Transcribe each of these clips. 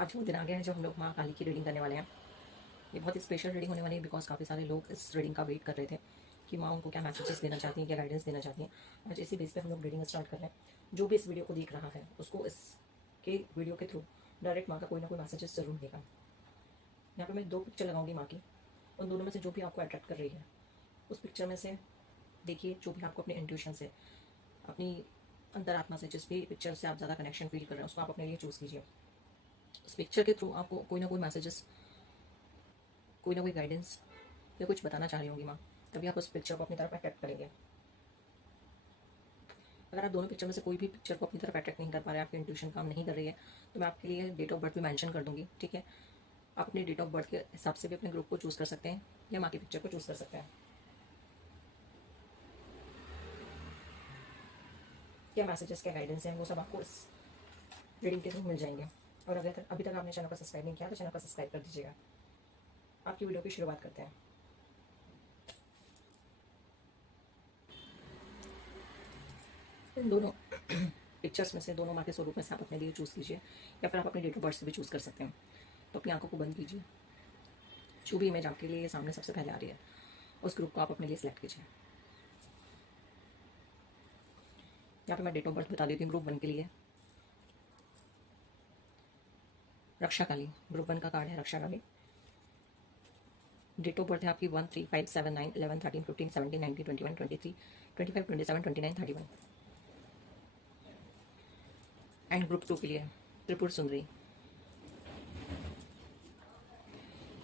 आज वो दिन आ गया है जब हम लोग माँ काली की रीडिंग करने वाले हैं। ये बहुत ही स्पेशल रीडिंग होने वाली है बिकॉज काफ़ी सारे लोग इस रीडिंग का वेट कर रहे थे कि माँ उनको क्या मैसेजेस देना चाहती हैं, क्या गाइडेंस देना चाहती हैं। आज इसी बेस पे हम लोग रीडिंग स्टार्ट कर रहे हैं। जो भी इस वीडियो को देख रहा है उसको इसके वीडियो के थ्रू डायरेक्ट माँ का कोई ना कोई मैसेजेस जरूर देगा। यहाँ पे मैं 2 पिक्चर लगाऊंगी माँ की। उन दोनों में से जो भी आपको अट्रैक्ट कर रही है उस पिक्चर में से देखिए, जो भी आपको अपने इंट्यूशन से, अपनी अंतरात्मा से, जिस भी पिक्चर से आप ज़्यादा कनेक्शन फील कर रहे हैं उसको आप अपने लिए चूज़ कीजिए। उस पिक्चर के थ्रू आपको कोई ना कोई मैसेजेस, कोई ना कोई गाइडेंस या कुछ बताना चाह रही होंगी माँ, तभी आप उस पिक्चर को अपनी तरफ अट्रैक्ट करेंगे। अगर आप दोनों पिक्चर में से कोई भी पिक्चर को अपनी तरफ अट्रैक्ट नहीं कर पा रहे, आपकी इंट्यूशन काम नहीं कर रही है, तो मैं आपके लिए डेट ऑफ बर्थ भी मेंशन कर दूंगी। ठीक है, आप अपनी डेट ऑफ बर्थ के हिसाब से भी अपने ग्रुप को चूज़ कर सकते हैं या माँ की पिक्चर को चूज़ कर सकते हैं। क्या मैसेजेस, क्या गाइडेंस है, वो सब आपको इस रीडिंग के थ्रू मिल जाएंगे। और अगर अभी तक आपने चैनल को सब्सक्राइब नहीं किया तो चैनल को सब्सक्राइब कर दीजिएगा। आपकी वीडियो की शुरुआत करते हैं। इन दोनों पिक्चर्स में से, दोनों माँ के स्वरूप में से आप अपने लिए चूज़ कीजिए या फिर आप अपने डेट ऑफ बर्थ से भी चूज़ कर सकते हैं। तो अपनी आंखों को बंद कीजिए। जो भी इमेज आपके लिए सामने सबसे पहले आ रही है उस ग्रुप को आप अपने लिए सिलेक्ट कीजिए। यहाँ पे मैं डेट ऑफ बर्थ बता देती हूँ। ग्रुप 1 के लिए रक्षा काली, ग्रुप 1 का कार्ड है रक्षा काली। डेट ऑफ बर्थ है आपकी 1, 3, 5, 7, 9, 11, 13, 15, 17, 19, 21, 23, 25, 27, 29, 31। एंड ग्रुप 2 के लिए त्रिपुर सुंदरी,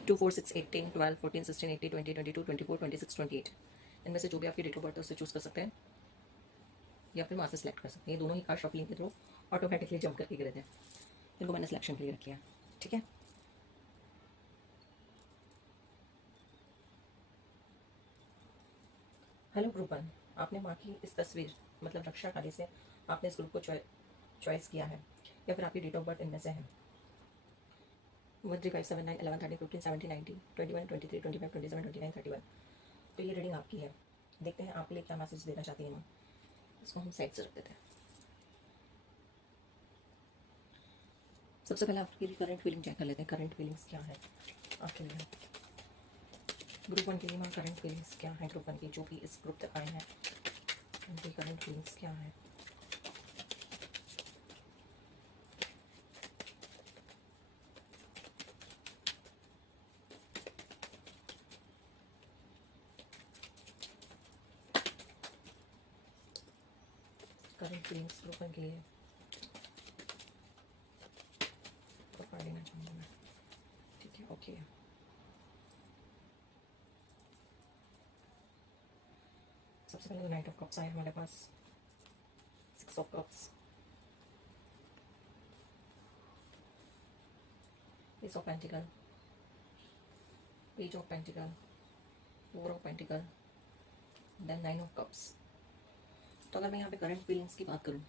2, 4, 6, 8, 10, 12, 14, 16, 18, 20, 22, 24, 26, 28। इनमें से जो भी आपकी डेट ऑफ बर्थ है उससे चूज़ कर सकते हैं या फिर वहाँ से सिलेक्ट कर सकते हैं। ये दोनों ही कार्ड शफलिंग के थ्रू ऑटोमेटिकली जंप करके गिरे थे, इनको मैंने सिलेक्शन के लिए रख लिया। ठीक है, हेलो ग्रुप 1, आपने माँ की इस तस्वीर मतलब रक्षा काली से आपने इस ग्रुप को चॉइस किया है या फिर आपकी डेट ऑफ बर्थ इनमें से है 1, 3, 5, 7, 9, 11, 13, 15, 17, 19, 21, 23, 25, 27, 29, 31। तो ये रीडिंग आपकी है। देखते हैं आपके लिए क्या मैसेज देना चाहती है माँ। इसको हम साइड से रख देते हैं। सबसे पहले आपकी करंट फीलिंग चेक कर लेते हैं। करंट फीलिंग्स क्या है आपके लिए ग्रुप 1 के लिए माँ? करंट फीलिंग्स क्या है ग्रुप 1 की, जो भी इस ग्रुप तक आए हैं उनकी करंट फीलिंग्स क्या है? करंट फीलिंग्स ग्रुप 1 के लिए तो पढ़ लेना चाहूँगा मैं। ठीक है, ओके। सबसे पहले तो नाइट ऑफ कप्स आए हमारे पास, 6 of cups, ace of pentacle, page of pentacle, 4 of pentacle, then 9 of cups. तो अगर मैं यहाँ पे करंट फीलिंग्स की बात करूँ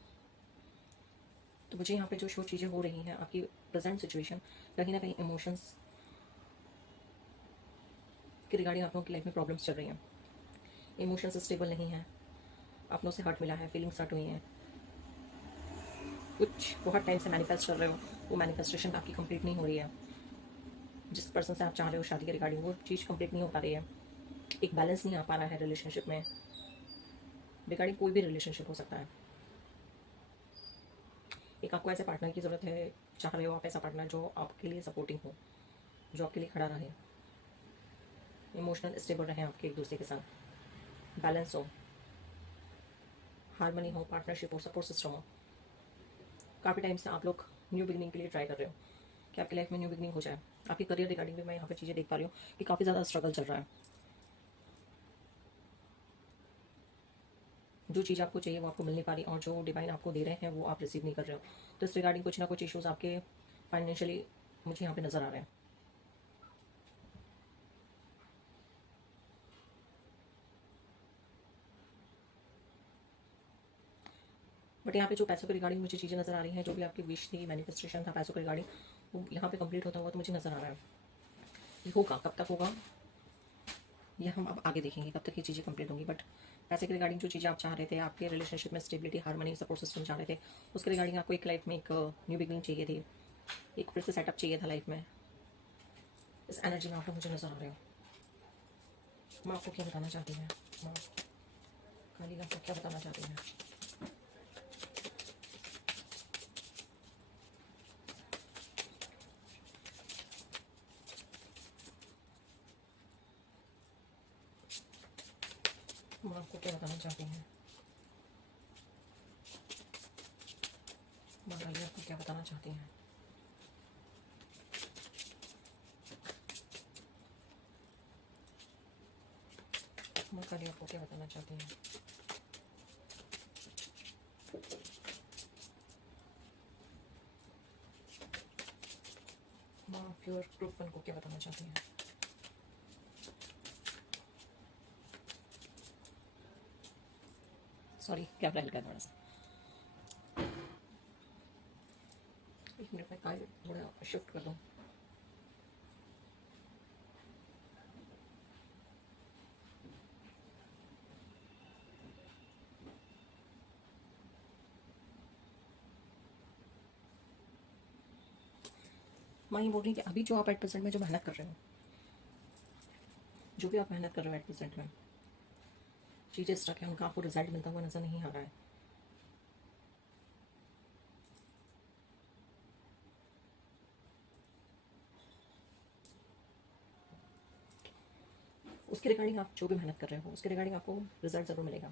तो मुझे यहाँ पे जो शो चीज़ें हो रही हैं, आपकी प्रेजेंट सिचुएशन कहीं ना कहीं इमोशंस के रिगार्डिंग आप लोगों की लाइफ में प्रॉब्लम्स चल रही हैं। इमोशंस स्टेबल नहीं है, आप लोगों से हर्ट मिला है, फीलिंग्स हर्ट हुई हैं, कुछ बहुत टाइम से मैनिफेस्ट कर रहे हो, वो मैनिफेस्टेशन आपकी कंप्लीट नहीं हो रही है। जिस पर्सन से आप चाह रहे हो शादी के रिगार्डिंग, वो चीज़ कंप्लीट नहीं हो पा रही है। एक बैलेंस नहीं आ पा रहा है रिलेशनशिप में, रिगार्डिंग कोई भी रिलेशनशिप हो सकता है। एक आपको ऐसे पार्टनर की ज़रूरत है, चाह रहे हो आप ऐसा पार्टनर जो आपके लिए सपोर्टिंग हो, जो आपके लिए खड़ा रहे, इमोशनल स्टेबल रहे आपके एक दूसरे के साथ, बैलेंस हो, हार्मनी हो, पार्टनरशिप हो, सपोर्ट सिस्टम हो। काफ़ी टाइम से आप लोग न्यू बिगनिंग के लिए ट्राई कर रहे हो कि आपकी लाइफ में न्यू बिगनिंग हो जाए। आपकी करियर रिगार्डिंग भी मैं यहाँ पे चीज़ें देख पा रही हूँ कि काफ़ी ज़्यादा स्ट्रगल चल रहा है। जो चीज़ आपको चाहिए वो आपको मिल नहीं पा रही और जो डिवाइन आपको दे रहे हैं वो आप रिसीव नहीं कर रहे हो। तो इस रिगार्डिंग कुछ ना कुछ इश्यूज़ आपके फाइनेंशियली मुझे यहाँ पे नज़र आ रहे हैं। बट यहाँ पे जो पैसों के रिगार्डिंग मुझे चीज़ें नज़र आ रही हैं, जो भी आपकी विश थी, मैनिफेस्टेशन था पैसों के रिगार्डिंग, वो यहाँ पे कंप्लीट होता हुआ तो मुझे नज़र आ रहा है। ये होगा, कब तक होगा ये हम अब आगे देखेंगे, कब तक ये चीज़ें कंप्लीट होंगी। बट पैसे के रिगार्डिंग जो चीज़ें आप चाह रहे थे, आपके रिलेशनशिप में स्टेबिलिटी, हार्मनी, सपोर्ट सिस्टम चाह रहे थे, उसके रिगार्डिंग आपको एक लाइफ में एक न्यू बिगनिंग चाहिए थी, एक फिर से सेटअप चाहिए था लाइफ में। इस एनर्जी में आप लोग मुझे नजर आ रहे हो। मैं आपको क्या बताना चाहती हूँ, माँ काली माँ को क्या बताना चाहती हूँ। माँ आपको क्या बताना चाहती हैं, माँ काली आपको क्या बताना चाहती हैं। माँ काली आपको क्या बताना चाहती हैं। माँ प्योर प्रूफ वन को क्या बताना चाहती हैं। सॉरी क्या प्लान कर थोड़ा सा, एक मिनट में काल थोड़ा शिफ्ट कर दूँ। माँ ये बोल रही है कि अभी जो आप एट परसेंट में जो मेहनत कर रहे हो, जो भी आप मेहनत कर रहे हो एट परसेंट में, चीज़ें स्टक है, उनका आपको रिजल्ट मिलता हुआ नजर नहीं आ रहा है। उसके रिगार्डिंग आप जो भी मेहनत कर रहे हो उसके रिगार्डिंग आपको रिजल्ट ज़रूर मिलेगा।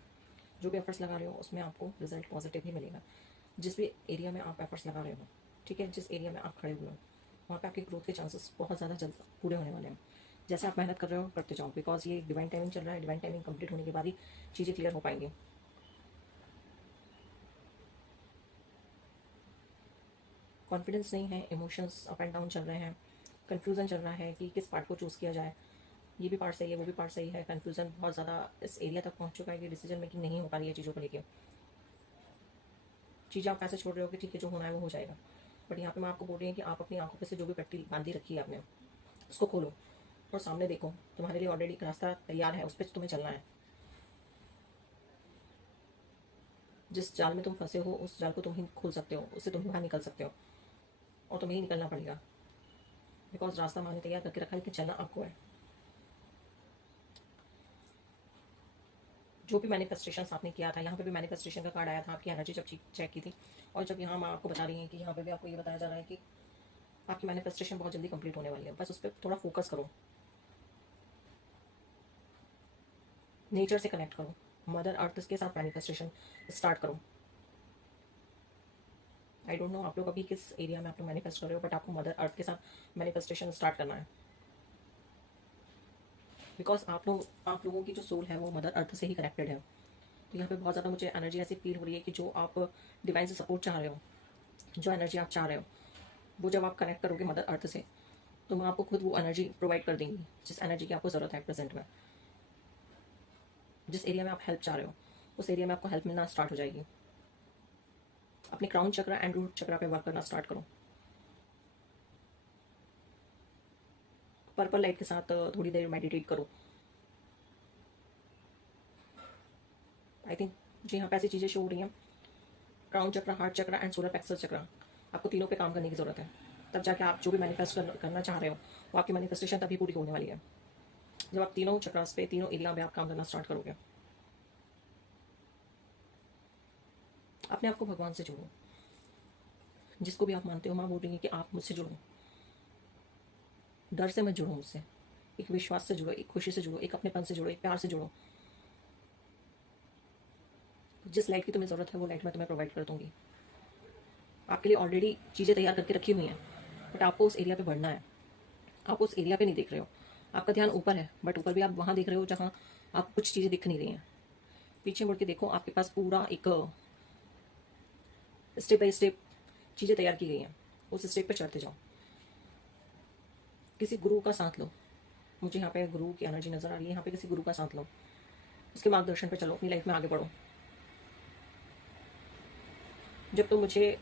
जो भी एफर्ट्स लगा रहे हो उसमें आपको रिजल्ट पॉजिटिव ही मिलेगा। जिस भी एरिया में आप एफर्ट्स लगा रहे हो, ठीक है, जिस एरिया में आप खड़े हुए हो वहाँ पे आपके ग्रोथ के चांसेस बहुत ज़्यादा जल्द पूरे होने वाले हैं। जैसे आप मेहनत कर रहे हो करते जाओ, बिकॉज ये डिवाइन टाइमिंग चल रहा है। डिवाइन टाइमिंग कंप्लीट होने के बाद ही चीज़ें क्लियर हो पाएंगी। कॉन्फिडेंस नहीं है, इमोशंस अप एंड डाउन चल रहे हैं, कन्फ्यूज़न चल रहा है कि किस पार्ट को चूज़ किया जाए। ये भी पार्ट सही है, वो भी पार्ट सही है। कन्फ्यूज़न बहुत ज़्यादा इस एरिया तक पहुँच चुका है कि डिसीजन मेकिंग नहीं हो पा रही है चीज़ों को लेकर। चीज़ें आप ऐसे छोड़ रहे हो कि ठीक है जो होना है वो हो जाएगा, बट यहाँ पे मैं आपको बोल रही हूँ कि आप अपनी आंखों पे से जो भी पट्टी बांधी रखी है आपने उसको खोलो और सामने देखो। तुम्हारे लिए ऑलरेडी एक रास्ता तैयार है, उस पर तुम्हें चलना है। जिस जाल में तुम फंसे हो उस जाल को तुम ही खोल सकते हो, उससे तुम ही बाहर निकल सकते हो, और तुम्हें ही निकलना पड़ेगा। बिकॉज रास्ता माने तैयार करके रखा है, लेकिन चलना आपको है। जो भी मैनिफेस्टेशन आपने किया था, यहाँ पे भी मैनिफेस्टेशन का कार्ड आया था आपकी एनर्जी जब चेक की थी। और जब यहाँ मैं आपको बता रही है कि यहाँ पे भी आपको ये बताया जा रहा है कि आपकी मैनिफेस्टेशन बहुत जल्दी कंप्लीट होने वाली है। बस उस पर थोड़ा फोकस करो, नेचर से कनेक्ट करो, मदर अर्थ के साथ मैनिफेस्टेशन स्टार्ट करो। आई डोंट नो आप लोग अभी किस एरिया में आप लोग मैनिफेस्ट कर रहे हो, बट आपको मदर अर्थ के साथ मैनिफेस्टेशन स्टार्ट करना है। बिकॉज आप लोगों की जो सोल है वो मदर अर्थ से ही कनेक्टेड है। तो यहाँ पे बहुत ज़्यादा मुझे एनर्जी ऐसी फील हो रही है कि जो आप डिवाइन से सपोर्ट चाह रहे हो, जो एनर्जी आप चाह रहे हो, वो जब आप कनेक्ट करोगे मदर अर्थ से तो मैं आपको खुद वो एनर्जी प्रोवाइड कर देंगी जिस एनर्जी की आपको ज़रूरत है प्रेजेंट में। जिस एरिया में आप हेल्प चाह रहे हो उस एरिया में आपको हेल्प मिलना स्टार्ट हो जाएगी। अपने क्राउन चक्रा एंड रूट चक्रा पे वर्क करना स्टार्ट करो। पर्पल लाइट के साथ थोड़ी देर मेडिटेट करो। आई थिंक जी हाँ, ऐसी चीज़ें शो हो रही हैं। Crown chakra, heart chakra and solar plexus chakra, आपको तीनों पे काम करने की ज़रूरत है। तब जाके आप जो भी मैनिफेस्ट करना चाह रहे हो वो आपकी मैनिफेस्टेशन तभी पूरी होने वाली है जब आप तीनों चक्रास पे, तीनों एरिया में आप काम करना स्टार्ट करोगे। अपने आप को भगवान से जोड़ो। जिसको भी आप मानते हो, माँ बोल रही है कि आप मुझसे जुड़ो। डर से मत जुड़ो मुझसे, एक विश्वास से जुड़ो, एक खुशी से जुड़ो, एक अपनेपन से जुड़ो, एक प्यार से जुड़ो। जिस लाइट की तुम्हें ज़रूरत है वो लाइट मैं तुम्हें प्रोवाइड कर दूंगी। आपके लिए ऑलरेडी चीज़ें तैयार करके रखी हुई हैं, बट आपको उस एरिया पे बढ़ना है। आप उस एरिया पे नहीं देख रहे हो, आपका ध्यान ऊपर है, बट ऊपर भी आप वहाँ देख रहे हो जहाँ आप कुछ चीज़ें दिख नहीं रही हैं। पीछे मुड़ के देखो, आपके पास पूरा एक स्टेप बाय स्टेप चीज़ें तैयार की गई हैं, उस स्टेप पे चढ़ते जाओ। किसी गुरु का साथ लो। मुझे यहाँ पे गुरु की एनर्जी नज़र आ रही है। यहाँ पे किसी गुरु का साथ लो, उसके मार्गदर्शन पे चलो, अपनी लाइफ में आगे बढ़ो। जब तुम मुझे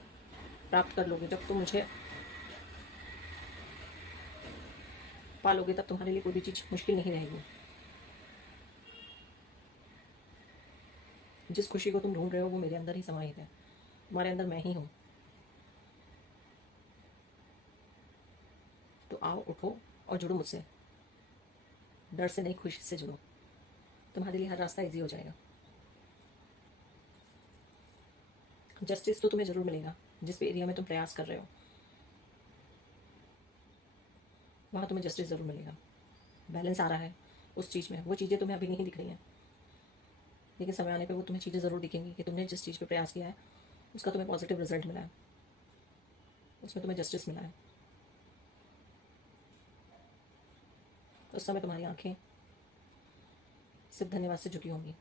प्राप्त कर लोगे, जब तुम मुझे पालोगे, तब तुम्हारे लिए कोई भी चीज़ मुश्किल नहीं रहेगी। जिस खुशी को तुम ढूंढ रहे हो वो मेरे अंदर ही समाहित है। तुम्हारे अंदर मैं ही हूँ। आओ, उठो और जुड़ो मुझसे। डर से नहीं, खुशी से जुड़ो। तुम्हारे लिए हर रास्ता ईजी हो जाएगा। जस्टिस तो तुम्हें ज़रूर मिलेगा। जिस भी एरिया में तुम प्रयास कर रहे हो वहाँ तुम्हें जस्टिस ज़रूर मिलेगा। बैलेंस आ रहा है उस चीज़ में। वो चीज़ें तुम्हें अभी नहीं दिख रही हैं, लेकिन समय आने पर वो तुम्हें चीज़ें ज़रूर दिखेंगी कि तुमने जिस चीज़ पर प्रयास किया है उसका तुम्हें पॉजिटिव रिजल्ट मिला है, उसमें तुम्हें जस्टिस मिला है। उस समय तुम्हारी आंखें सिर्फ धन्यवाद से झुकी होंगी।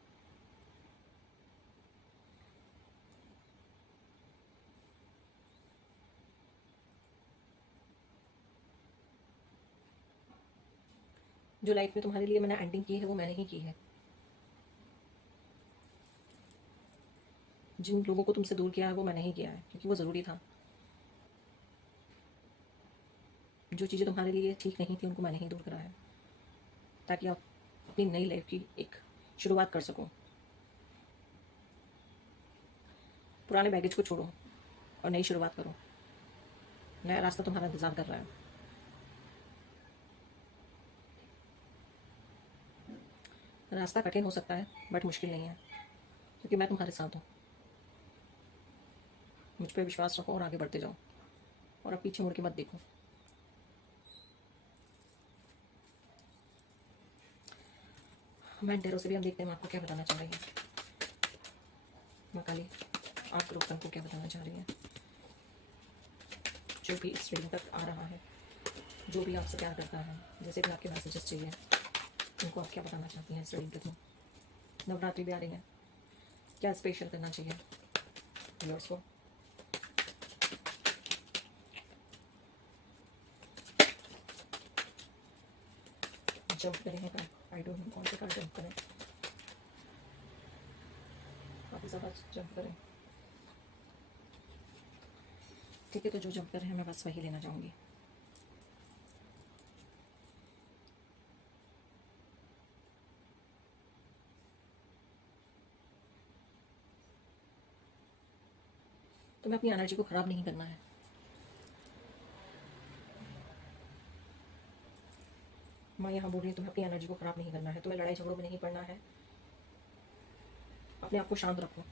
जो लाइफ में तुम्हारे लिए मैंने एंडिंग की है वो मैंने ही की है। जिन लोगों को तुमसे दूर किया है वो मैंने ही किया है, क्योंकि वो ज़रूरी था। जो चीज़ें तुम्हारे लिए ठीक नहीं थी उनको मैंने ही दूर कराया, ताकि आप अपनी नई लाइफ की एक शुरुआत कर सको। पुराने बैगेज को छोड़ो और नई शुरुआत करो। नया रास्ता तुम्हारा इंतज़ार कर रहा है। रास्ता कठिन हो सकता है बट मुश्किल नहीं है, क्योंकि मैं तुम्हारे साथ हूँ। मुझ पर विश्वास रखो और आगे बढ़ते जाओ, और अब पीछे मुड़ के मत देखो। मैं डेरो से भी हम देखते हैं आपको क्या बताना चाह रही है। माँ काली आप लोग को क्या बताना चाह रही है। जो भी इस रीडिंग तक आ रहा है, जो भी आपसे प्यार करता है, जैसे भी आपके मैसेजेस चाहिए, उनको आप क्या बताना चाहती हैं इस रीडिंग के थ्रू। नवरात्रि भी आ रही है, क्या स्पेशल करना चाहिए व्यूअर्स को। जंप करेंगे आई डोंट नो कौन से कार्ड जंप करें। काफ़ी ज़्यादा जंप करें। ठीक है, तो जो जंप कर रहे हैं मैं बस वही लेना चाहूँगी। तुम्हें अपनी एनर्जी को ख़राब नहीं करना है। मैं यहाँ बोल रही हूँ तुम्हें अपनी एनर्जी को ख़राब नहीं करना है। तुम्हें लड़ाई झगड़ों में नहीं पड़ना है। अपने आप को शांत रखो।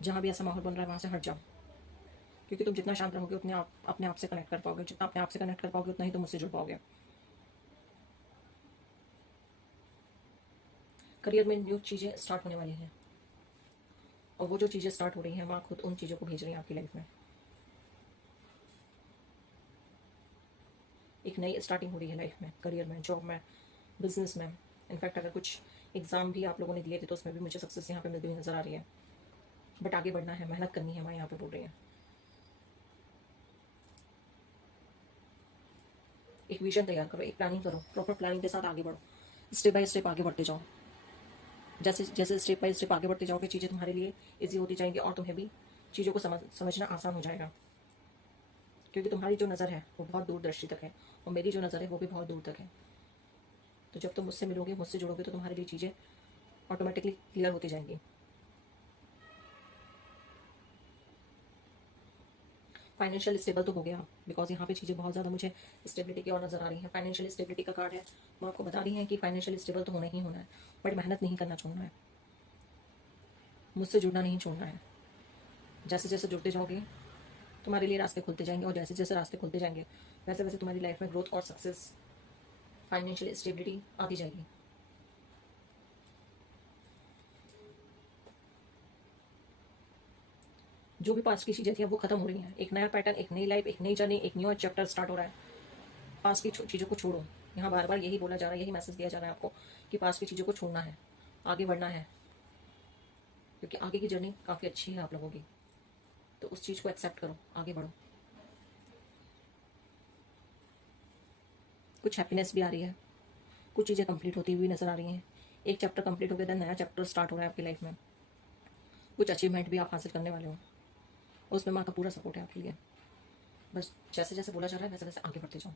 जहाँ भी ऐसा माहौल बन रहा है वहाँ से हट जाओ, क्योंकि तुम जितना शांत रहोगे उतने आप अपने आप से कनेक्ट कर पाओगे। जितना अपने आप से कनेक्ट कर पाओगे उतना ही तुम मुझसे जुड़ पाओगे। करियर में न्यू चीज़ें स्टार्ट होने वाली हैं, और वो जो चीज़ें स्टार्ट हो रही हैं माँ खुद उन चीज़ों को भेज रही है आपकी लाइफ में। एक नई स्टार्टिंग हो रही है लाइफ में, करियर में, जॉब में, बिजनेस में। इनफैक्ट अगर कुछ एग्ज़ाम भी आप लोगों ने दिए थे तो उसमें भी मुझे सक्सेस यहाँ पे मिलती हुई नज़र आ रही है। बट आगे बढ़ना है, मेहनत करनी है, माँ यहाँ पे बोल रही है। एक विजन तैयार करो, एक प्लानिंग करो, प्रॉपर प्लानिंग के साथ आगे बढ़ो। स्टेप बाय स्टेप आगे बढ़ते जाओ। जैसे जैसे स्टेप बाय स्टेप आगे बढ़ते जाओगे चीज़ें तुम्हारे लिए ईजी होती जाएंगी, और तुम्हें भी चीज़ों को समझना आसान हो जाएगा। क्योंकि तुम्हारी जो नज़र है वो बहुत दूरदृष्टि तक है, और मेरी जो नज़र है वो भी बहुत दूर तक है। तो जब तुम मुझसे मिलोगे, मुझसे जुड़ोगे, तो तुम्हारे लिए चीज़ें ऑटोमेटिकली क्लियर होती जाएंगी। फाइनेंशियल स्टेबल तो हो गया, बिकॉज यहाँ पे चीज़ें बहुत ज़्यादा मुझे स्टेबिलिटी की और नज़र आ रही है। फाइनेंशियल स्टेबिलिटी का कार्ड है। मैं आपको बता रही हैं कि फाइनेंशियल स्टेबल तो होना ही होना है, बट मेहनत नहीं करना छोड़ना है, मुझसे जुड़ना नहीं छोड़ना है। जैसे जैसे जुड़ते जाओगे तुम्हारे लिए रास्ते खुलते जाएंगे, और जैसे जैसे रास्ते खुलते जाएंगे वैसे वैसे तुम्हारी लाइफ में ग्रोथ और सक्सेस, फाइनेंशियल स्टेबिलिटी आती जाएगी। जो भी पास्ट की चीज़ें थी अब वो खत्म हो रही हैं। एक नया पैटर्न, एक नई लाइफ, एक नई जर्नी, एक न्यू चैप्टर स्टार्ट हो रहा है। पास्ट की चीज़ों को छोड़ो। यहाँ बार बार यही बोला जा रहा है, यही मैसेज दिया जा रहा है आपको कि पास्ट की चीज़ों को छोड़ना है, आगे बढ़ना है, क्योंकि आगे की जर्नी काफ़ी अच्छी है आप लोगों की। तो उस चीज़ को एक्सेप्ट करो, आगे बढ़ो। कुछ हैप्पीनेस भी आ रही है, कुछ चीज़ें कंप्लीट होती हुई नज़र आ रही हैं। एक चैप्टर कंप्लीट हो गया, देन नया चैप्टर स्टार्ट हो रहा है आपकी लाइफ में। कुछ अचीवमेंट भी आप हासिल करने वाले हो, और उसमें माँ का पूरा सपोर्ट है आपके लिए। बस जैसे जैसे बोला जा रहा है वैसे वैसे आगे बढ़ते जाओ।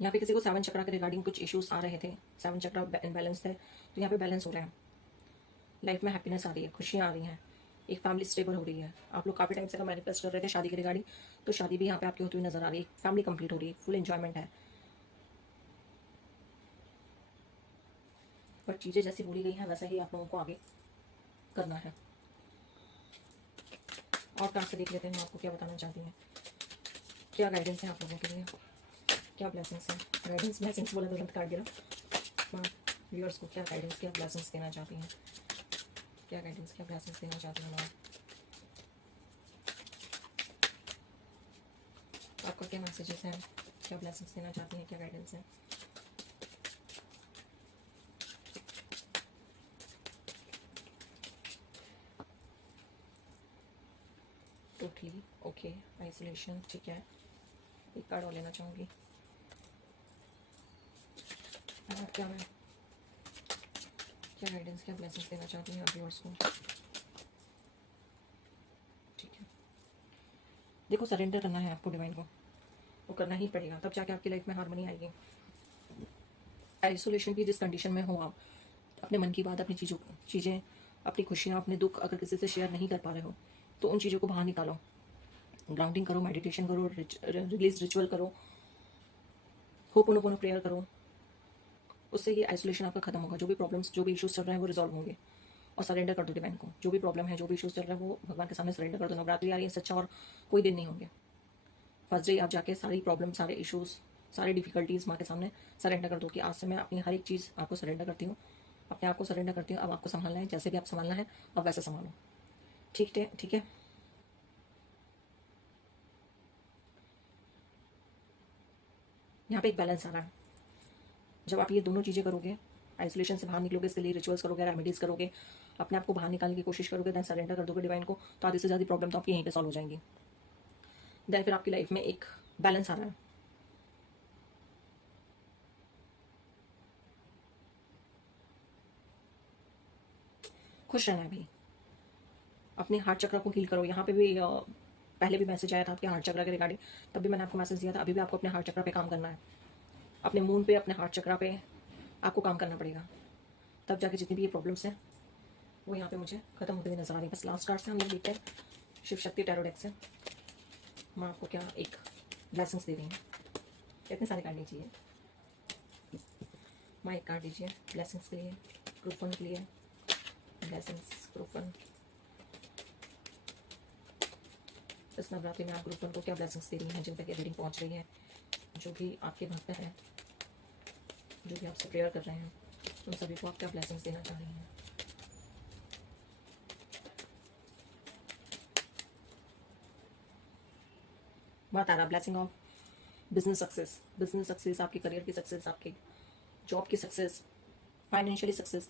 यहाँ पे किसी को 7 चक्रा के रिगार्डिंग कुछ इश्यूज आ रहे थे, 7 चक्रा इनबैलेंस थे, तो यहाँ पे बैलेंस हो रहे हैं। लाइफ में हैप्पीनेस आ रही है, खुशियाँ आ रही हैं, एक फैमिली स्टेबल हो रही है। आप लोग काफ़ी टाइम से मैनिफेस्ट कर रहे थे शादी की रिगार्डिंग, तो शादी भी यहाँ पे आपकी होती हुई नजर आ रही है। फैमिली कंप्लीट हो रही है, फुल एंजॉयमेंट है। पर चीज़ें जैसी बोली गई हैं वैसा ही आप लोगों को आगे करना है। और कार्ड से देख लेते हैं मैं आपको क्या बताना चाहती हैं, क्या गाइडेंस है आप लोगों के लिए, क्या ब्लेसिंग्स हैं। गाइडेंस ब्लेसिंग्स बोला तो गलत कार्ड गिरा। व्यूअर्स को क्या गाइडेंस, क्या ब्लेसिंग्स देना चाहती हैं, क्या गाइडेंस, क्या ब्लेसिंग्स देना चाहती हैं मैम। आपका क्या मैसेजेस हैं, क्या ब्लेसिंग्स देना चाहती हैं, क्या गाइडेंस है। टोटली ओके, आइसोलेशन, ठीक है। एक कार्ड और लेना चाहूँगी। क्या मैं, क्या गाइडेंस, क्या ब्लेसिंग्स देना चाहती हैं आप व्यूअर्स को। ठीक है, देखो सरेंडर करना है आपको डिवाइन को, वो करना ही पड़ेगा, तब जाके आपकी लाइफ में हार्मनी आएगी। आइसोलेशन की जिस कंडीशन में हो आप, अपने मन की बात, अपनी चीज़ें, अपनी खुशियाँ, अपने दुख अगर किसी से शेयर नहीं कर पा रहे हो तो उन चीज़ों को बाहर निकालो। ग्राउंडिंग करो, मेडिटेशन करो, रिलीज रिचुअल करो, होपोनोपोनो प्रेयर करो। उससे ये आइसोलेशन आपका खत्म होगा। जो भी प्रॉब्लम्स, जो भी इश्यूज चल रहे हैं वो रिजॉल्व होंगे। और सरेंडर कर दो डिवाइन को। जो भी प्रॉब्लम है, जो भी इश्यूज चल रहे हैं वो भगवान के सामने सरेंडर कर दो। नवरात्रि आ रही है, सच्चा और कोई दिन नहीं होंगे। फर्स्ट डे आप जाके सारी प्रॉब्लम, सारे इश्यूज, सारी डिफिकल्टीज माँ के सामने सरेंडर कर दो कि आज से मैं अपनी हर एक चीज़ आपको सरेंडर करती हूँ, अपने आप को सरेंडर करती हूँ। अब आपको संभालना है, जैसे भी आप संभालना है अब वैसे संभालो। ठीक है, ठीक है। यहाँ पे एक बैलेंस आ रहा है। जब आप ये दोनों चीज़ें करोगे, आइसोलेशन से बाहर निकलोगे, इसके लिए रिचुअल्स करोगे, रेमेडीज़ करोगे, अपने आप को बाहर निकालने की कोशिश करोगे, देन सरेंडर कर दोगे डिवाइन को, तो आधी से ज़्यादा प्रॉब्लम तो आपकी यहीं पे सॉल्व हो जाएंगी। देन फिर आपकी लाइफ में एक बैलेंस आ रहा है। खुश रहना है भाई। अपने हार्ट चक्र को हील करो। यहाँ पे भी पहले भी मैसेज आया था आपके हार्ट चक्र के रिगार्डिंग, तब भी मैंने आपको मैसेज दिया था। अभी भी आपको अपने हार्ट चक्र पे काम करना है, अपने मून पे, अपने हार्ट चक्र पे आपको काम करना पड़ेगा। तब जाके जितनी भी ये प्रॉब्लम्स हैं वो यहाँ पे मुझे खत्म होते हुए नजर आ रही है। बस लास्ट कार्ड से हम लोग देखते हैं शिव शक्ति टैरो डेक से मैं आपको क्या एक ब्लेसिंग्स दे रही हूँ। इतने सारे कार्ड नहीं चाहिए, माँ एक कार्ड दीजिए ब्लेसिंग्स के लिए, ग्रुप वन के लिए ब्लेसिंग्स, ग्रुप वन। इस नवरात्रि में आप ग्रुप वन को क्या ब्लेसिंग्स दे रही हैं, जिन तक ये रीडिंग पहुँच रही है, जो भी आपके भक्त हैं, जो भी आपसे प्रेयर कर रहे हैं, उन सभी को आप क्या ब्लेसिंग्स देना चाह रही हैं। बात आ रहा blessing of business success, business success, आपके करियर की सक्सेस, आपके जॉब की सक्सेस, फाइनेंशियली सक्सेस।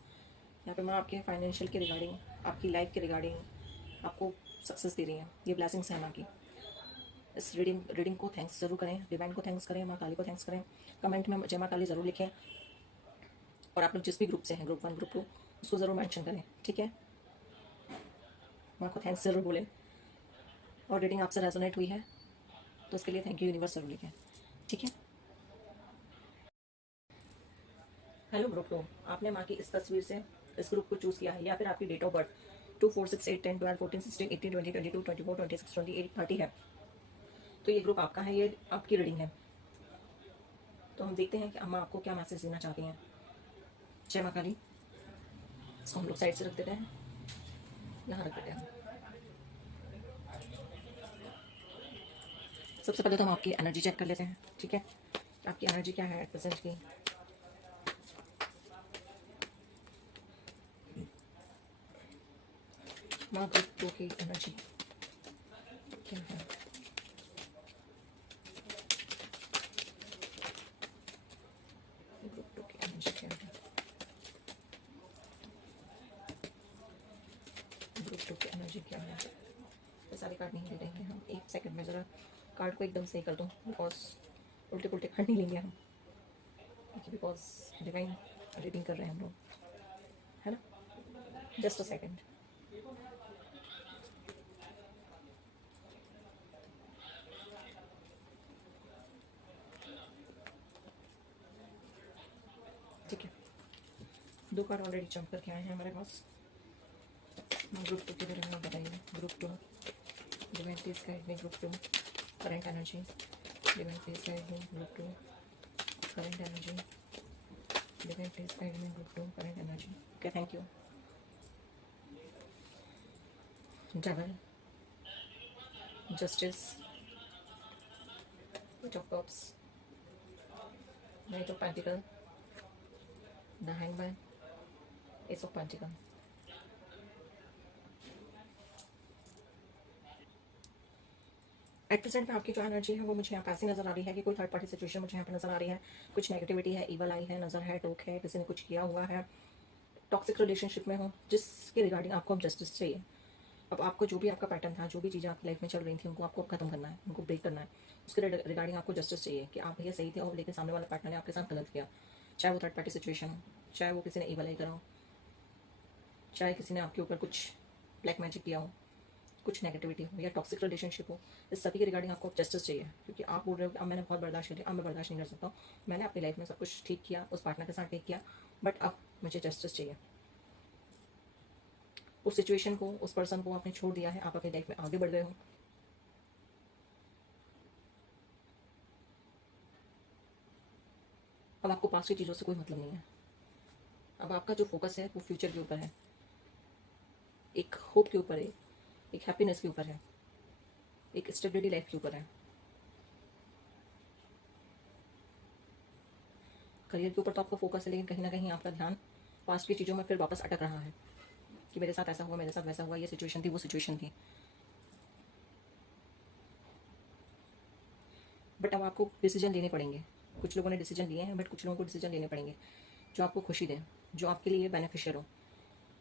यहाँ पे मैं आपके फाइनेंशियल के रिगार्डिंग, आपकी लाइफ के रिगार्डिंग आपको सक्सेस दे रही हैं। ये ब्लेसिंग्स हैं माँ की। इस रीडिंग को थैंक्स जरूर करें, डिवाइन को थैंक्स करें, माँ काली को थैंक्स करें। कमेंट में जय माँ काली ज़रूर लिखें। और आप लोग जिस भी ग्रुप से हैं, ग्रुप वन, ग्रुप टू, उसको ज़रूर मेंशन करें, ठीक है। माँ को थैंक्स ज़रूर बोलें। और रीडिंग आपसे रेजोनेट हुई है तो उसके लिए थैंक यू यूनिवर्स जरूर लिखें, ठीक है। हेलो ग्रुप टू, आपने माँ की इस तस्वीर से इस ग्रुप को चूज़ किया है, या फिर आपकी डेट ऑफ बर्थ 2, 4, 6, 8, 10, 12, 14, 16, 18, 20, 22, 24, 26, 28, 30 है, तो ये ग्रुप आपका है, ये आपकी रीडिंग है। तो हम देखते हैं कि अम्मा आपको क्या मैसेज देना चाहती हैं। जय माँ काली। इसको हम लोग साइड से रख देते हैं, यहाँ रख देते हैं। सबसे पहले तो हम आपकी एनर्जी चेक कर लेते हैं, ठीक है। आपकी एनर्जी क्या है एट प्रेजेंट की। माँ ग्रुप टू की एनर्जी क्या है। ग्रुप टू की एनर्जी क्या है। ग्रुप टू की एनर्जी क्या है। तो सारे कार्ड नहीं ले रहे हैं हम, एक सेकंड में ज़रा कार्ड को एकदम सही कर दूँ, बिकॉज उल्टे पुल्टे कार्ड नहीं लेंगे हम, बिकॉज डिवाइन रीडिंग कर रहे हैं हम लोग, है ना। Just a second. ठीक है, दो कार्ड ऑलरेडी जंप करके आए हैं हमारे पास। ग्रुप टू के बारे में बताइए। group 2. Divine, please guide me, group 2. Current energy. Divine, please guide me, group 2. Current energy. Divine, please guide me, group 2. Current energy. Okay, thank you. Devil. Justice. Eight of Cups. Knight of Pentacles. The Hangman. Ace of Pentacles. At present में आपकी जो energy है वो मुझे यहाँ पे ऐसी नजर आ रही है कि कोई थर्ड पार्टी सिचुएशन मुझे यहाँ पे नजर आ रही है, कुछ नेगेटिविटी है, ईवल आई है, नजर है, टोक है, किसी ने कुछ किया हुआ है, टॉक्सिक रिलेशनशिप में हो जिसके रिगार्डिंग आपको अब जस्टिस चाहिए। अब आपको जो भी आपका पैटर्न था, जो भी चीज़ें आपकी लाइफ में चल रही थी, उनको आपको खत्म करना है, उनको ब्रेक करना है। उसके रिगार्डिंग आपको जस्टिस चाहिए कि आप भैया सही थे और लेकिन सामने वाला पार्टनर ने आपके साथ गलत किया, चाहे वो थर्ड पार्टी सिचुएशन हो, चाहे वो किसी ने ईवल आई करा हो, चाहे किसी ने आपके ऊपर कुछ ब्लैक मैजिक किया हो, कुछ नेगेटिविटी हो या टॉक्सिक रिलेशनशिप हो, इस सभी के रिगार्डिंग आपको जस्टिस चाहिए। क्योंकि आप बोल रहे हो कि अब मैंने बहुत बर्दाश्त कर लिया, अब मैं बर्दाश्त नहीं कर सकता हूँ, मैंने अपनी लाइफ में सब कुछ ठीक किया, उस पार्टनर के साथ ठीक किया, बट अब मुझे जस्टिस चाहिए। उस सिचुएशन को, उस पर्सन को आपने छोड़ दिया है, आप अपनी लाइफ में आगे बढ़ गए हो। अब आपको पास्ट की चीज़ों से कोई मतलब नहीं है। अब आपका जो फोकस है वो फ्यूचर के ऊपर है, एक होप के ऊपर है, एक हैप्पीनेस के ऊपर है, एक स्टेबिलिटी लाइफ के ऊपर है। करियर के ऊपर तो आपका फोकस है, लेकिन कहीं ना कहीं आपका ध्यान पास्ट की चीज़ों में फिर वापस अटक रहा है कि मेरे साथ ऐसा हुआ, मेरे साथ वैसा हुआ, ये सिचुएशन थी, वो सिचुएशन थी। बट अब आपको डिसीजन लेने पड़ेंगे। कुछ लोगों ने डिसीजन लिए हैं, बट कुछ लोगों को डिसीजन लेने पड़ेंगे जो आपको खुशी दें, जो आपके लिए बेनिफिशियल हो।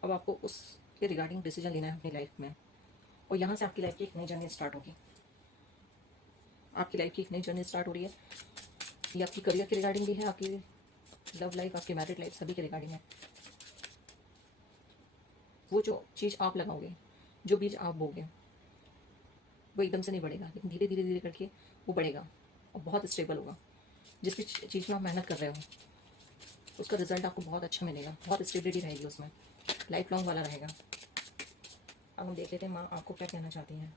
अब आपको उसके रिगार्डिंग डिसीजन लेना है अपनी लाइफ में, और यहाँ से आपकी लाइफ की एक नई जर्नी स्टार्ट होगी। आपकी लाइफ की एक नई जर्नी स्टार्ट हो रही है। ये आपकी करियर के रिगार्डिंग भी है, आपकी लव लाइफ, आपकी मैरिड लाइफ, सभी के रिगार्डिंग है। वो जो चीज़ आप लगाओगे, जो बीज आप बोगे, वो एकदम से नहीं बढ़ेगा, लेकिन धीरे धीरे धीरे करके वो बढ़ेगा और बहुत स्टेबल होगा। जिस भी चीज़ में आप मेहनत कर रहे हो उसका रिजल्ट आपको बहुत अच्छा मिलेगा, बहुत स्टेबिलिटी रहेगी उसमें, लाइफ लॉन्ग वाला रहेगा। अब हम देख लेते हैं माँ आपको क्या कहना चाहती हैं।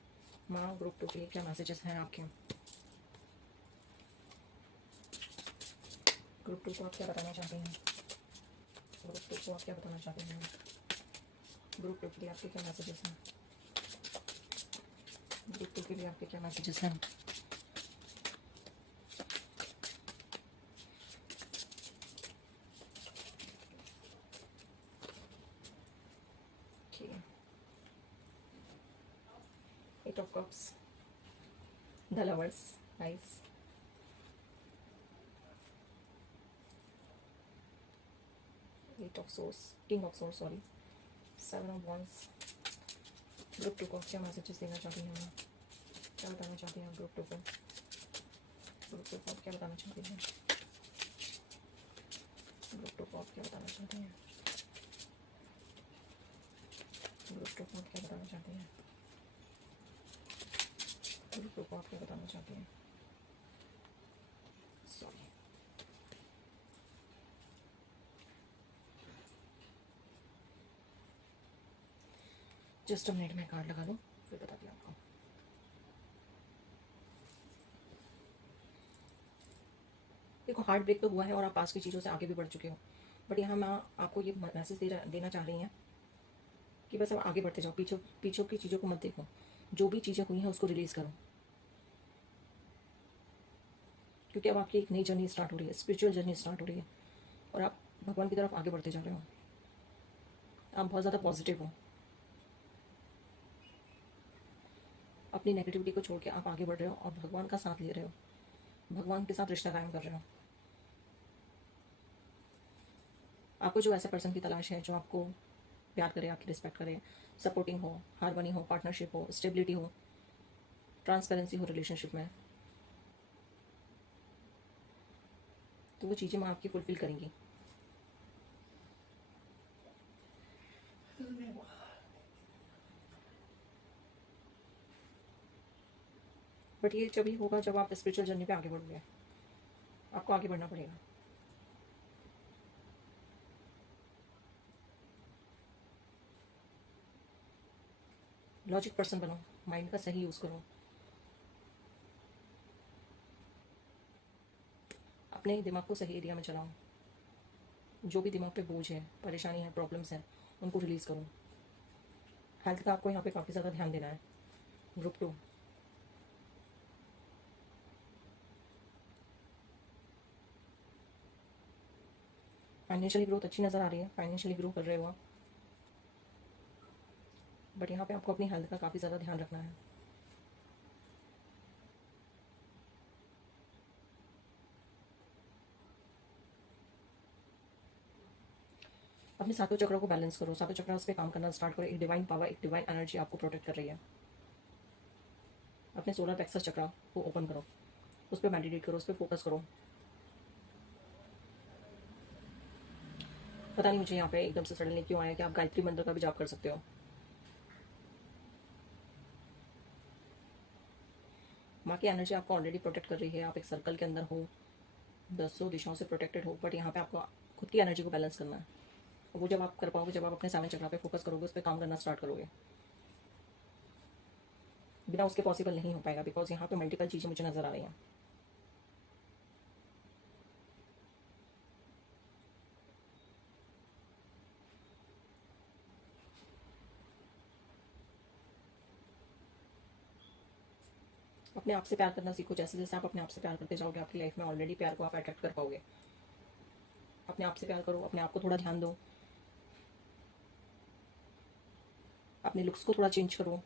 माँ ग्रुप 2 के लिए क्या मैसेजेस हैं आपके। ग्रुप 2 को आप क्या बताना चाहते हैं। ग्रुप 2 को आप क्या बताना चाहते हैं। ग्रुप 2 के लिए आपके क्या मैसेजेस हैं। ग्रुप 2 के लिए आपके क्या मैसेजेस हैं। Eight of Cups, the Lovers, nice. Eight of Swords, King of Swords, sorry. Seven of Wands. Group 2 को क्या मैसेजेस देना चाहती हैं, क्या बताना चाहती हैं ग्रुप 2 को। ग्रुप 2 को आप क्या बताना चाहती हैं। ग्रुप 2 को आप क्या बताना चाहती हैं। ग्रुप 2 को आप क्या बताना चाहती हैं। ग्रुप 2 को आप क्या बताना चाहती हैं। सॉरी, जस्ट अ मिनट में कार्ड लगा लूँ फिर बताती हूँ आपको। देखो, हार्ट ब्रेक तो हुआ है और आप पास की चीज़ों से आगे भी बढ़ चुके हो, बट यहाँ मैं आपको ये मैसेज देना चाह रही हैं कि बस अब आगे बढ़ते जाओ, पीछे की चीज़ों को मत देखो, जो भी चीज़ें हुई हैं उसको रिलीज़ करो। क्योंकि अब आपकी एक नई जर्नी स्टार्ट हो रही है, स्पिरिचुअल जर्नी स्टार्ट हो रही है, और आप भगवान की तरफ आगे बढ़ते जा रहे हो। आप बहुत ज़्यादा पॉजिटिव हो, अपनी नेगेटिविटी को छोड़ के आप आगे बढ़ रहे हो और भगवान का साथ ले रहे हो, भगवान के साथ रिश्ता कायम कर रहे हो। आपको जो ऐसे पर्सन की तलाश है जो आपको प्यार करे, आपकी रिस्पेक्ट करे, सपोर्टिंग हो, हार्मनी हो, पार्टनरशिप हो, स्टेबिलिटी हो, ट्रांसपेरेंसी हो रिलेशनशिप में, तो वो चीज़ें मैं आपकी फुलफिल करेंगी। बट ये जब ही होगा जब आप स्पिरिचुअल जर्नी पे आगे बढ़ोगे, आपको आगे बढ़ना पड़ेगा। लॉजिक पर्सन बनो, माइंड का सही यूज़ करो, अपने दिमाग को सही एरिया में चलाओ, जो भी दिमाग पे बोझ है, परेशानी है, प्रॉब्लम्स हैं, उनको रिलीज़ करो। हेल्थ का आपको यहाँ पे काफ़ी ज़्यादा ध्यान देना है। ग्रुप 2, फाइनेंशियली ग्रोथ अच्छी नज़र आ रही है, फाइनेंशियली ग्रो कर रहे हो आप, बट यहाँ पे आपको अपनी हेल्थ का काफ़ी ज़्यादा ध्यान रखना है। अपने सातों चक्रों को बैलेंस करो, सातों चक्र पे काम करना स्टार्ट करो। एक डिवाइन पावर, एक डिवाइन एनर्जी आपको प्रोटेक्ट कर रही है। अपने सोलर प्लेक्सस चक्र को ओपन करो, उस पर मेडिटेट करो, उस पर फोकस करो। पता नहीं मुझे यहाँ पे एकदम से सडनली क्यों आया कि आप गायत्री मंत्र का भी जाप कर सकते हो। माँ की एनर्जी आपको ऑलरेडी प्रोटेक्ट कर रही है, आप एक सर्कल के अंदर हो, 10 दिशाओं से प्रोटेक्टेड हो, बट यहाँ पे आपको खुद की एनर्जी को बैलेंस करना है। वो जब आप कर पाओगे, जब आप अपने 7 चक्र पे फोकस करोगे, उस पर काम करना स्टार्ट करोगे। बिना उसके पॉसिबल नहीं हो पाएगा, बिकॉज यहाँ पे मल्टीपल चीज़ें मुझे नज़र आ रही हैं। अपने आप से प्यार करना सीखो। जैसे जैसे आप अपने आप से प्यार करते जाओगे, आपकी लाइफ में ऑलरेडी प्यार को आप अट्रैक्ट कर पाओगे। अपने आप से प्यार करो, अपने आप को थोड़ा ध्यान दो, अपने लुक्स को थोड़ा चेंज करो।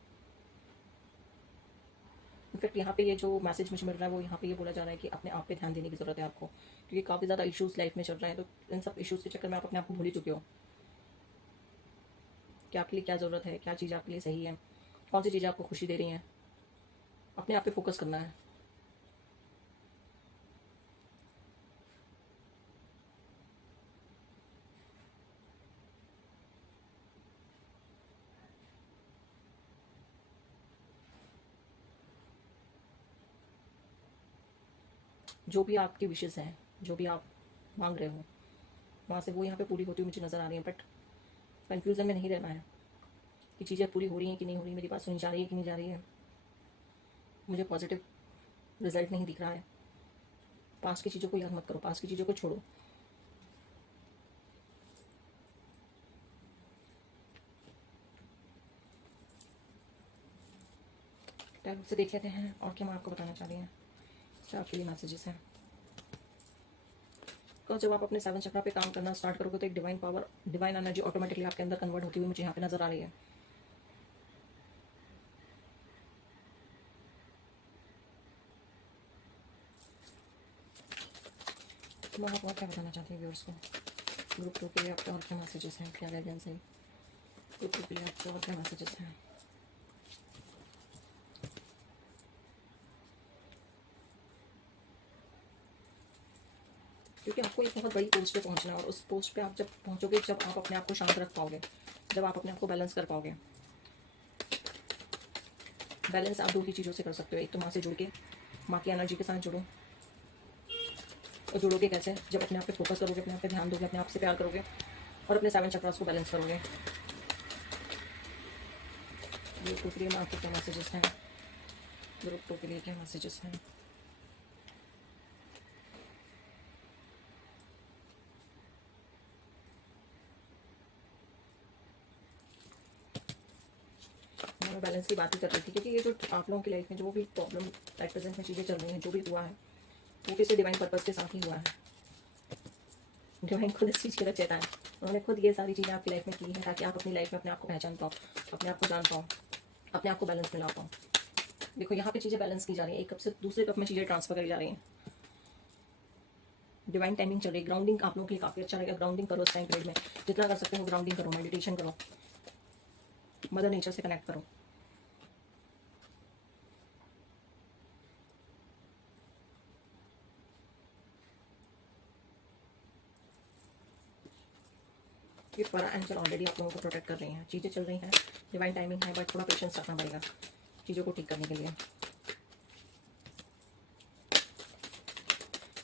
इनफैक्ट यहाँ पे ये जो मैसेज मुझे मिल रहा है, वो यहाँ पे ये बोला जा रहा है कि अपने आप पे ध्यान देने की ज़रूरत है आपको, क्योंकि काफ़ी ज़्यादा इश्यूज़ लाइफ में चल रहे हैं। तो इन सब इश्यूज़ के चक्कर में आप अपने आप को भूल ही चुके हो कि आपके लिए क्या ज़रूरत है, क्या चीज़ आपके लिए सही है, कौन सी चीज़ें आपको खुशी दे रही हैं। अपने आप पे फोकस करना है। जो भी आपकी विशेज़ हैं, जो भी आप मांग रहे हो, वहाँ से वो यहाँ पे पूरी होती हुई मुझे नज़र आ रही है। बट कन्फ्यूज़न में नहीं रहना है कि चीज़ें पूरी हो रही हैं कि नहीं हो रही, मेरी बात सुनी जा रही है कि नहीं जा रही है, मुझे पॉजिटिव रिजल्ट नहीं दिख रहा है। पास्ट की चीज़ों को याद मत करो, पास्ट की चीज़ों को छोड़ो। टैब से देख लेते हैं और क्या मैं आपको बताना चाह रही हैं, क्या आपके लिए मैसेजेस हैं। तो जब आप अपने 7 चक्र पे काम करना स्टार्ट करोगे, तो एक divine power, divine energy automatically आपके अंदर कन्वर्ट होती हुई मुझे यहाँ पे नज़र आ रही है। तो मैं आपको और क्या बताना चाहती हूँ व्यूअर्स को। ग्रुप 2 के लिए आपके और क्या मैसेजेस हैं, क्या गाइडेंस है ग्रुप 2 के लिए आपके और क्या मैसेजेस हैं। क्योंकि आपको एक बहुत बड़ी पोस्ट पे पहुंचना है, और उस पोस्ट पे आप जब पहुंचोगे, जब आप अपने आप को शांत रख पाओगे, जब आप अपने आप को बैलेंस कर पाओगे। बैलेंस आप 2 ही चीज़ों से कर सकते हो। एक तो माँ से जुड़ के, माँ की एनर्जी के साथ जुड़ो। और जुड़ोगे कैसे? जब अपने आप पे फोकस करोगे, अपने आप पे ध्यान दोगे, अपने आप से प्यार करोगे और अपने 7 चक्रास को बैलेंस करोगे। ग्रुप 2 के लिए आपके क्या मैसेजेस हैं, ग्रुप 2 के लिए क्या मैसेजेस हैं। मैं बैलेंस की बात ही कर रही थी, क्योंकि ये जो आप लोगों की लाइफ में जो भी प्रॉब्लम एट प्रेजेंट में चीज़ें चल रही हैं, जो भी हुआ है, वो किसी डिवाइन पर्पज़ के साथ ही हुआ है। डिवाइन खुद इस चीज़ के रचयिता है। उन्होंने खुद ये सारी चीज़ें आपकी लाइफ में की हैं, ताकि आप अपनी लाइफ में अपने आप को पहचान पाओ, अपने आप को जान पाओ, अपने आप को बैलेंस मिला पाओ। देखो यहाँ पे चीज़ें बैलेंस की जा रही हैं, एक कप से दूसरे कप में चीज़ें ट्रांसफर करी जा रही हैं। डिवाइन टाइमिंग चल रही है। ग्राउंडिंग आप लोगों के लिए काफ़ी अच्छा रहेगा। ग्राउंडिंग करो इस टाइम पीरियड में, जितना कर सकते हो ग्राउंडिंग करो, मेडिटेशन करो, मदर नेचर से कनेक्ट करो। ये पर एंजल ऑलरेडी आप लोगों को प्रोटेक्ट कर रही हैं। चीज़ें चल रही हैं, डिवाइन टाइमिंग है, बट थोड़ा पेशेंस रखना पड़ेगा चीज़ों को ठीक करने के लिए।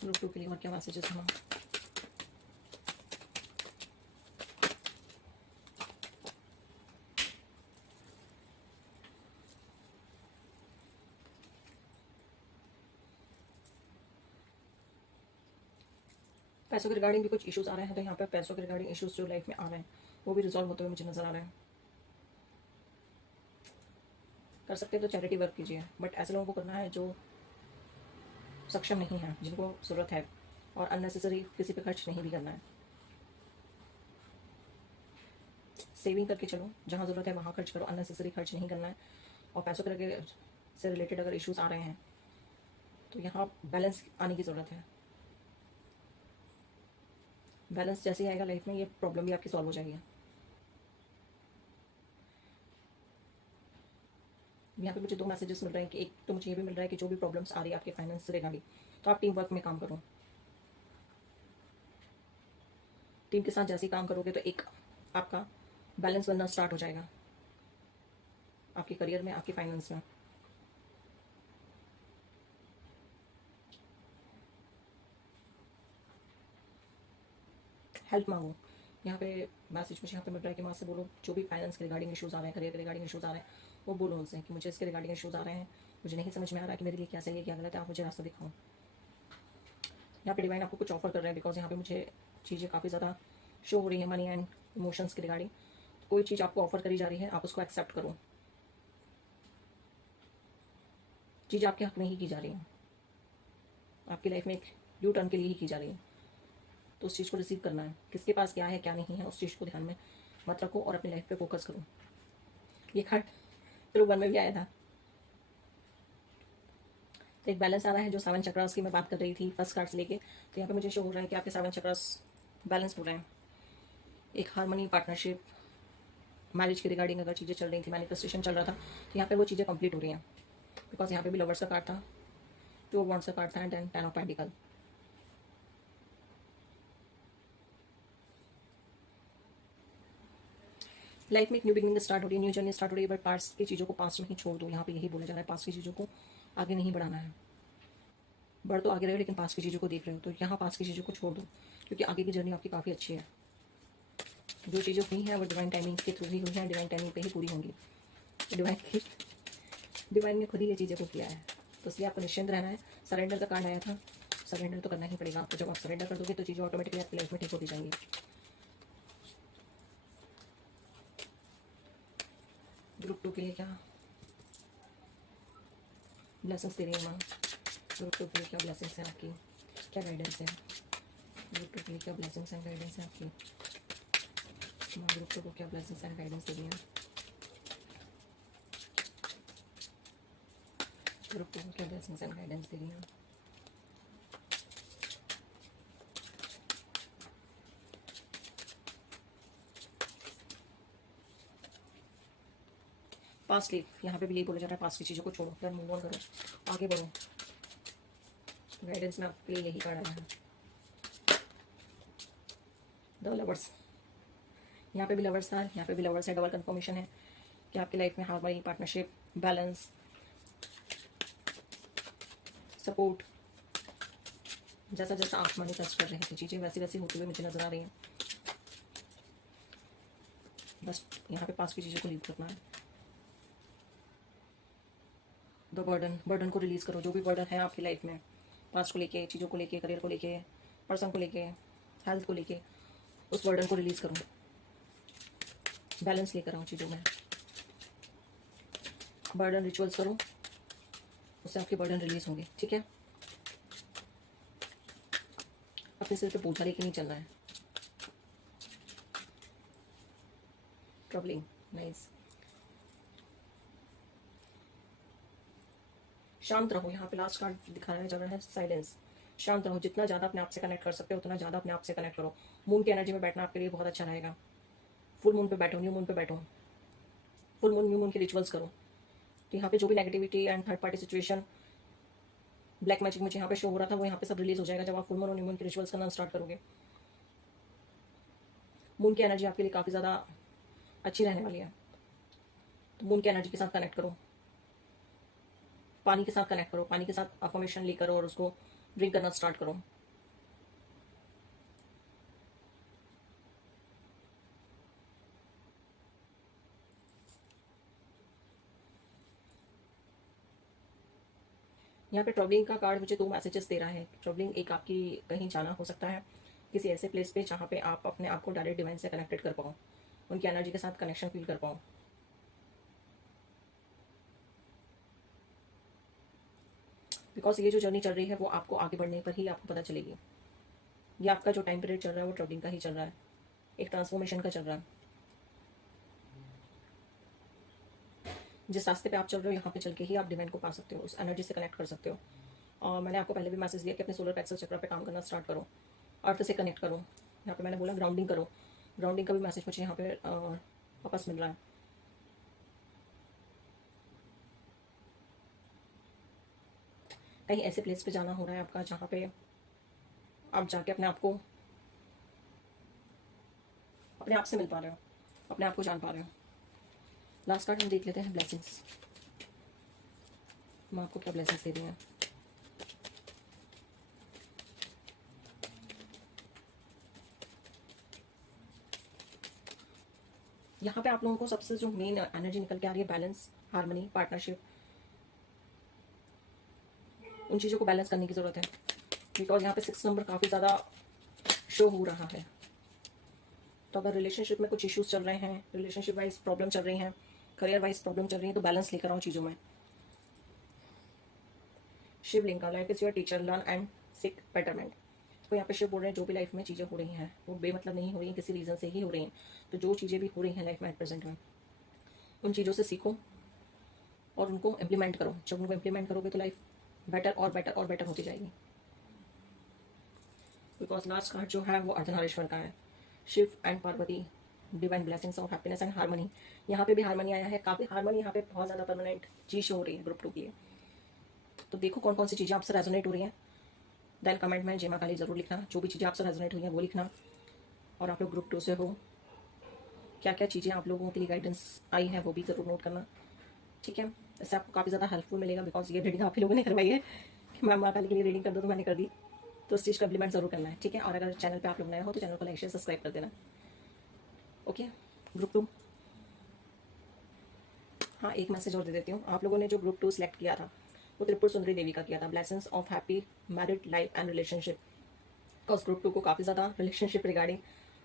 ग्रुप 2 के लिए और क्या मैसेजेस हैं। पैसों के रिगार्डिंग भी कुछ इश्यूज आ रहे हैं, तो यहाँ पे पैसों के रिगार्डिंग इश्यूज जो लाइफ में आ रहे हैं वो भी रिजॉल्व होते हुए मुझे नजर आ रहे हैं। कर सकते हैं तो चैरिटी वर्क कीजिए, बट ऐसे लोगों को करना है जो सक्षम नहीं है, जिनको ज़रूरत है, और अननेसेसरी किसी पे खर्च नहीं भी करना है। सेविंग करके चलो, जहाँ ज़रूरत है वहाँ खर्च करो, अननेसेसरी खर्च नहीं करना है। और पैसों के से रिलेटेड अगर इश्यूज आ रहे हैं तो यहाँ बैलेंस आने की ज़रूरत है। बैलेंस जैसे ही आएगा लाइफ में, ये प्रॉब्लम भी आपकी सॉल्व हो जाएगी। यहाँ पे मुझे दो मैसेजेस मिल रहे हैं कि एक तो मुझे ये भी मिल रहा है कि जो भी प्रॉब्लम्स आ रही है आपके फाइनेंस से रिगार्डिंग, तो आप टीम वर्क में काम करो। टीम के साथ जैसे ही काम करोगे तो एक आपका बैलेंस बनना स्टार्ट हो जाएगा आपके करियर में, आपके फाइनेंस में। हेल्प मांगो। यहाँ पे मैसेज मुझे यहाँ पे मिल रहा है कि माँ से बोलो, जो भी फाइनेंस के रिगार्डिंग इशूज़ आ रहे हैं, करियर के रिगार्डिंग इशूज़ आ रहे हैं, वो बोलो उनसे कि मुझे इसके रिगार्डिंग इशूज़ आ रहे हैं, मुझे नहीं समझ में आ रहा है कि मेरे लिए क्या सही है क्या गलत है, आप मुझे रास्ता दिखाओ। यहाँ पे डिवाइन आपको कुछ ऑफर कर रहे हैं, बिकॉज यहाँ पे मुझे चीज़ें काफ़ी ज़्यादा शो हो रही है मनी एंड इमोशंस के रिगार्डिंग। कोई चीज़ आपको ऑफर करी जा रही है, आप उसको एक्सेप्ट करो। चीज़ आपके हक में ही की जा रही है, आपकी लाइफ में एक यू टर्न के लिए ही की जा रही है, तो उस चीज़ को रिसीव करना है। किसके पास क्या है क्या नहीं है, उस चीज़ को ध्यान में मत रखो और अपनी लाइफ पे फोकस करो। ये कार्ड थ्रू वन में भी आया था। तो एक बैलेंस आ रहा है, जो 7 चक्रास की मैं बात कर रही थी फर्स्ट कार्ड से लेके, तो यहाँ पे मुझे शो हो रहा है कि आपके 7 चक्रास बैलेंस हो रहे हैं। एक हार्मनी, पार्टनरशिप, मैरिज के रिगार्डिंग अगर चीज़ें चल रही थी, मैनिफेस्टेशन चल रहा था, तो यहाँ पे वो चीज़ें कंप्लीट हो रही हैं। बिकॉज यहाँ पे भी लवर्स का कार्ड था, 2 ऑफ वांड्स का कार्ड था, एंड 10 ऑफ पेंटिकल। लाइफ में एक न्यू बिगिनिंग स्टार्ट हो रही है, न्यू जर्नी स्टार्ट हो रही है, बट पास्ट की चीज़ों को पास्ट में ही छोड़ दो। यहाँ पे यही बोला जा रहा है, पास्ट की चीज़ों को आगे नहीं बढ़ाना है। बढ़ तो आगे रहे, लेकिन पास्ट की चीज़ों को देख रहे हो, तो यहाँ पास्ट की चीज़ों को छोड़ दो, क्योंकि आगे की जर्नी आपकी काफ़ी अच्छी है। जो चीज़ें हुई हैं वो डिवाइन टाइमिंग के थ्रू ही हुई हैं, डिवाइन टाइमिंग पे ही पूरी होंगी। डिवाइन ने खुद ही ये चीज़ें को किया है, तो इसलिए आपको निश्चिंत रहना है। सरेंडर का कार्ड आया था, सरेंडर तो करना ही पड़ेगा आपको। जब आप सरेंडर कर दोगे तो चीज़ें ऑटोमेटिकली आपकी लाइफ में ठीक होती जाएंगी। ग्रुप 2 के लिए क्या ब्लेसिंग्स दे रही है माँ? ग्रुप 2 के लिए क्या ब्लेसिंग्स है आपकी, क्या गाइडेंस है? ग्रुप 2 के लिए क्या ब्लेसिंग्स एंड गाइडेंस है आपकी माँ? ग्रुप 2 को क्या ब्लेसिंग्स एंड गाइडेंस दे रही है? ग्रुप 2 को क्या ब्लेसिंग्स एंड गाइडेंस दे रही है? पास्ट लीव, यहाँ पे भी यही बोला जा रहा है, पास्ट की चीज़ों को छोड़ो, देन मूव ऑन करो, आगे बढ़ो। गाइडेंस में आपके लिए यही कार्ड आया है, द लवर्स। यहाँ पे भी लवर्स था, यहाँ पे भी लवर्स है। डबल कंफर्मेशन है कि आपकी लाइफ में हार्मनी, पार्टनरशिप, बैलेंस, सपोर्ट, जैसा जैसा आप मैनिफेस्ट कर रहे थे चीज़ें वैसी वैसी होती हुई मुझे नजर आ रही हैं। बस यहाँ पे पास की चीज़ों को लीव करना है। द बर्डन, बर्डन को रिलीज़ करो। जो भी बर्डन है आपकी लाइफ में, पास्ट को लेके, चीज़ों को लेके, करियर को लेके, पर्सन को लेके, हेल्थ को लेके, उस बर्डन को रिलीज़ करो। बैलेंस लेकर आओ चीज़ों में। बर्डन रिचुअल्स करो, उससे आपके बर्डन रिलीज होंगे। ठीक है, अपने सिर पे बोझा लेके नहीं चलना है। Troubling, nice. शांत रहो, यहाँ पे लास्ट कार्ड दिखाया जा रहा है साइलेंस। शांत रहो, जितना ज़्यादा अपने आप से कनेक्ट कर सकते हो उतना ज़्यादा अपने आप से कनेक्ट करो। मून की एनर्जी में बैठना आपके लिए बहुत अच्छा रहेगा। फुल मून पे बैठो, न्यू मून पे बैठो, फुल मून न्यू मून के रिचुअल्स करो। तो यहाँ पे जो भी negativity and third party situation, black magic मुझे यहाँ पे शो हो रहा था, वो यहाँ पे सब रिलीज हो जाएगा जब आप फुल मून और न्यू मून के रिचुअल्स करना स्टार्ट करोगे। मून की एनर्जी आपके लिए काफ़ी ज़्यादा अच्छी रहने वाली है, तो मून की एनर्जी के साथ कनेक्ट करो। पानी के साथ कनेक्ट करो, पानी के साथ अफर्मेशन लेकर और उसको ड्रिंक करना स्टार्ट करो। यहाँ पे ट्रैवलिंग का कार्ड मुझे 2 मैसेजेस दे रहा है। ट्रैवलिंग एक आपकी कहीं जाना हो सकता है, किसी ऐसे प्लेस पे जहाँ पे आप अपने आप को डायरेक्ट डिवाइन से कनेक्टेड कर पाओ, उनकी एनर्जी के साथ कनेक्शन फील कर पाओ। बिकॉज ये जो जर्नी चल रही है वो आपको आगे बढ़ने पर ही आपको पता चलेगी। ये आपका जो टाइम पीरियड चल रहा है वो ट्रैवलिंग का ही चल रहा है, एक ट्रांसफॉर्मेशन का चल रहा है। जिस रास्ते पे आप चल रहे हो यहाँ पे चल के ही आप डिवाइन को पा सकते हो, उस एनर्जी से कनेक्ट कर सकते हो। और मैंने आपको पहले भी मैसेज दिया कि अपने सोलर प्लेक्सस चक्र पे काम करना स्टार्ट करो, अर्थ से कनेक्ट करो। यहाँ पे मैंने बोला ग्राउंडिंग करो, ग्राउंडिंग का भी मैसेज मुझे यहाँ पे वापस मिल रहा है। कहीं ऐसे प्लेस पे जाना हो रहा है आपका जहाँ पे आप जाके अपने आप को, अपने आप से मिल पा रहे हो, अपने आप को जान पा रहे हो। लास्ट कार्ड हम देख लेते हैं, ब्लेसिंग्स। मैं आपको क्या ब्लेसिंग्स दे रही हैं। यहाँ पे आप लोगों को सबसे जो मेन एनर्जी निकल के आ रही है, बैलेंस, हार्मनी, पार्टनरशिप, उन चीज़ों को बैलेंस करने की ज़रूरत है। बिकॉज यहाँ पे 6 नंबर काफ़ी ज़्यादा शो हो रहा है। तो अगर रिलेशनशिप में कुछ इश्यूज चल रहे हैं, रिलेशनशिप वाइज प्रॉब्लम चल रही हैं, करियर वाइज प्रॉब्लम चल रही है, तो बैलेंस लेकर आओ चीज़ों में। शिवलिंग का life is your teacher, learn and seek betterment. तो यहाँ पे शिव बोल रहे हैं जो भी लाइफ में चीज़ें हो रही हैं वो बेमतलब नहीं हो रही हैं, किसी रीज़न से ही हो रही हैं। तो जो चीज़ें भी हो रही हैं लाइफ में एट प्रेजेंट में, उन चीज़ों से सीखो और उनको इम्प्लीमेंट करो। जब उनको इम्प्लीमेंट करोगे तो लाइफ बेटर और बेटर और बेटर होती जाएगी। बिकॉज लास्ट कार्ड जो है वो अर्धनारीश्वर का है, Shiva and Parvati, divine blessings of happiness and harmony. यहाँ पे भी हार्मनी आया है, काफ़ी हार्मनी यहाँ पे बहुत ज़्यादा परमानेंट चीज़ शो हो रही है ग्रुप 2 की। तो देखो कौन कौन सी चीज़ें आपसे रेजोनेट हो रही हैं, देन कमेंट में जय मां काली ज़रूर लिखना। जो भी चीज़ें आपसे रेजोनेट हुई हैं वो लिखना। और आप लोग ग्रुप 2 से हो, क्या क्या चीज़ें आप लोगों के लिए गाइडेंस आई है वो भी ज़रूर नोट करना, ठीक है। इससे आपको काफ़ी ज़्यादा हेल्पफुल मिलेगा। बिकॉज ये रीडिंग आप ही लोगों ने करवाई है कि मैं मां काली के लिए रीडिंग कर दो, तो मैंने कर दी। तो उस चीज़ को इम्प्लीमेंट ज़रूर करना है, ठीक है। और अगर चैनल पे आप लोग नए हो तो चैनल को लाइक शेयर सब्सक्राइब कर देना, ओके। ग्रुप 2, हाँ एक मैसेज और दे देती हूँ। आप लोगों ने जो ग्रुप 2 सिलेक्ट किया था वो त्रिपुर सुंदरी देवी का किया था, blessings of happy married life and relationship. Because group 2 को काफ़ी ज़्यादा relationship regarding,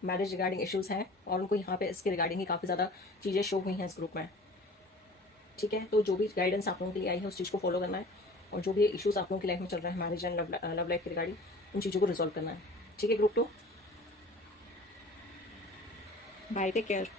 marriage regarding issues हैं और उनको यहाँ पे इसके रिगार्डिंग ही काफ़ी ज़्यादा चीज़ें शो हुई हैं इस ग्रुप में, ठीक है। तो जो भी गाइडेंस आप लोगों के लिए आई है उस चीज़ को फॉलो करना है। और जो भी इश्यूज़ आप लोगों की लाइफ में चल रहे हैं मैरिज एंड लव लाइफ के रिगार्डिंग, उन चीज़ों को रिजॉल्व करना है, ठीक है। Group 2, bye, take care.